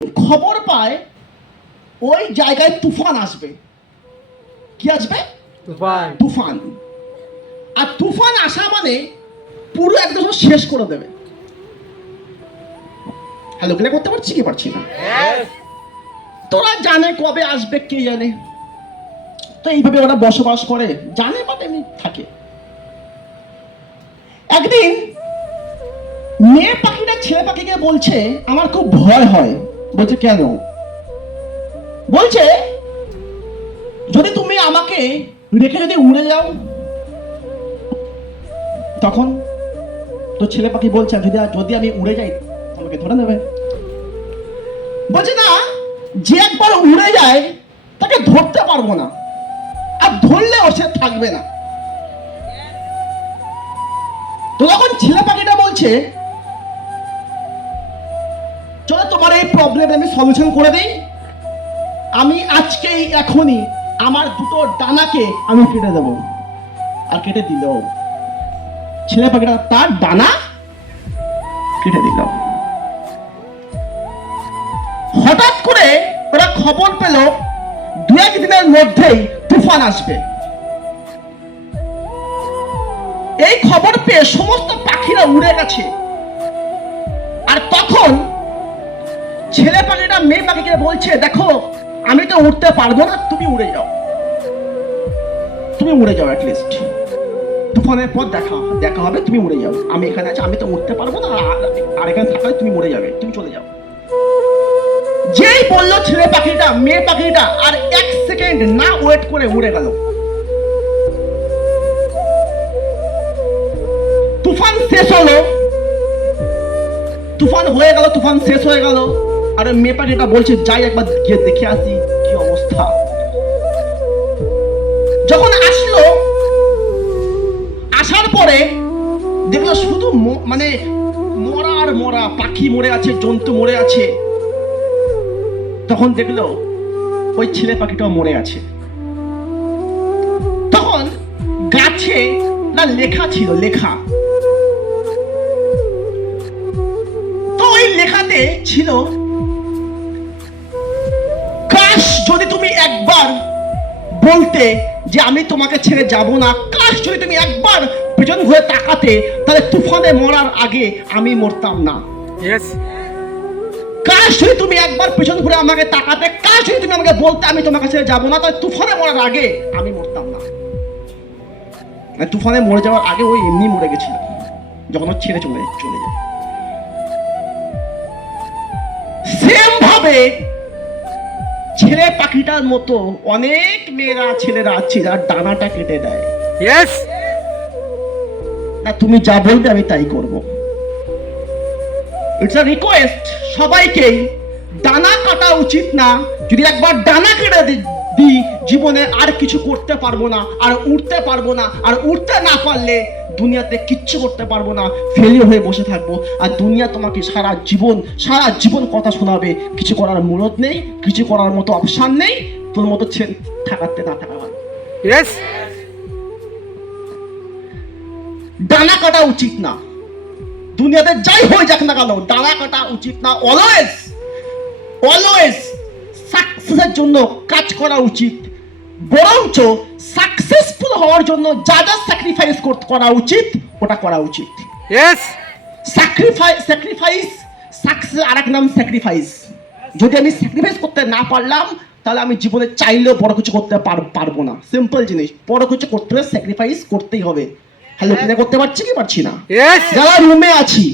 খবর পায় ওই জায়গায় তুফান আসবে। কি আসবে? তুফান। আর তুফান আসা মানে পুরো একদম শেষ করে দেবে। হ্যালো ক্লিয়ার করতে পারছি কি পারছি না? তোরা জানে কবে আসবে কে জানে, তো এইভাবে ওরা বসবাস করে, জানে বাট এমনি থাকে। একদিন মেয়ে পাখিটা ছেলে পাখিকে বলছে আমার খুব ভয় হয়। বলছে কেন? বলছে যদি তুমি আমাকে রেখে যদি উড়ে যাও তখন। তো ছেলে পাখি বলছে যদি আমি উড়ে যাই তোমাকে ধরে নেবে। বলছে না, যে একবার উড়ে যায় তাকে ধরতে পারবো না, আর ধরলেও সে থাকবে না। তো তখন ছেলে পাখিটা বলছে চলো তোমার এই প্রবলেম আমি সলিউশন করে দিই। আমি আজকেই এখনই আমার দুটো ডানাকে আমি কেটে দেবো। আর কেটে দিল ছেলে পাখিটা, তার ডানা কেটে দিল। হঠাৎ করে ওরা খবর পেল দু একদিনের মধ্যেই তুফান আসবে। এই খবর পেয়ে সমস্ত পাখিরা উড়ে গেছে। আর তখন ছেলে পাখিটা মেয়ে পাখিকে বলছে দেখো আমি তো উঠতে পারবো না, তুমি উড়ে যাও, তুমি উড়ে যাও, অ্যাটলিস্ট তুফানের পর দেখা হবে, তুমি উড়ে যাও। আমি এখানে আছি, আমি তো উঠতে পারবো না, আর এখানে থাকলে তুমি উড়ে যাবে, তুমি চলে যাও। যেই বললো ছেলে পাখিটা মেয়ে পাখিটা আর এক সেকেন্ড না ওয়েট করে উড়ে গেল। তুফান শেষ হলো, তুফান হয়ে গেল, তুফান শেষ হয়ে গেল। আর মেয়ে পাখিটা বলছে যাই একবার গিয়ে দেখে আসি কি অবস্থা। যখন আসলো, আসার পরে দেখলো শুধু মানে মরা আর মরা, পাখি মরে আছে, জন্তু মরে আছে। তখন দেখলো ওই ছেলে পাখিটাও মরে আছে। তখন গাছে না লেখা ছিল, লেখা। তো ওই লেখাতে ছিল কাশ যদি তুমি একবার বলতে যে আমি তোমাকে ছেড়ে যাব না, কাশ যদি তুমি একবার পেছন ঘুরে তাকাতে, তাহলে তুফানে মরার আগে আমি মরতাম না। কাশ যদি তুমি একবার পেছন ঘুরে আমাকে তাকাতে, কাশ যদি তুমি আমাকে বলতে আমি তোমাকে ছেড়ে যাব না, তাহলে তুফানে মরার আগে আমি মরতাম না। তুফানে মরে যাওয়ার আগে ওই এমনি মরে গেছিল যখন ওর ছেড়ে চলে যায়। সেম ভাবে ছেলে পাখিটার মতো অনেক মেয়েরা ছেলেরা আছে যারা ডানাটা কেটে দেয়। না তুমি যা বলবে আমি তাই করব। ইটস আ রিকোয়েস্ট, সবাইকেই ডানা কাটা উচিত না। যদি একবার ডানা কেটে দিই জীবনে আর কিছু করতে পারবো না, আর উঠতে পারবো না, আর উঠতে না পারলে দুনিয়াতে কিচ্ছু করতে পারবো না, ফেলিও হয়ে বসে থাকবো। আর দুনিয়া তোমাকে সারা জীবন কথা শোনাবে, কিছু করার মুরত নেই, কিছু করার মতো অপশন নেই, তোর মতো থাকাতে না থাকা ভালো। ডানা কাটা উচিত না, দুনিয়াতে যাই হয়ে যাক না কেন ডানা কাটা উচিত না। অলওয়েজ সাকসেসের জন্য কাজ করা উচিত, বরঞ্চ সাকসেসফুল হওয়ার জন্য যা যা স্যাক্রিফাইস করা উচিত ওটা করা উচিত। স্যাক্রিফাইস সাকসেস আর এক নাম স্যাক্রিফাইস। যদি আমি স্যাক্রিফাইস করতে না পারলাম তাহলে আমি জীবনে চাইলেও বড় কিছু করতে পারবো না। সিম্পল জিনিস, বড় কিছু করতে হলে স্যাক্রিফাইস করতেই হবে। হ্যালো, করতে পারছি কি পারছি না? যারা রুমে আছি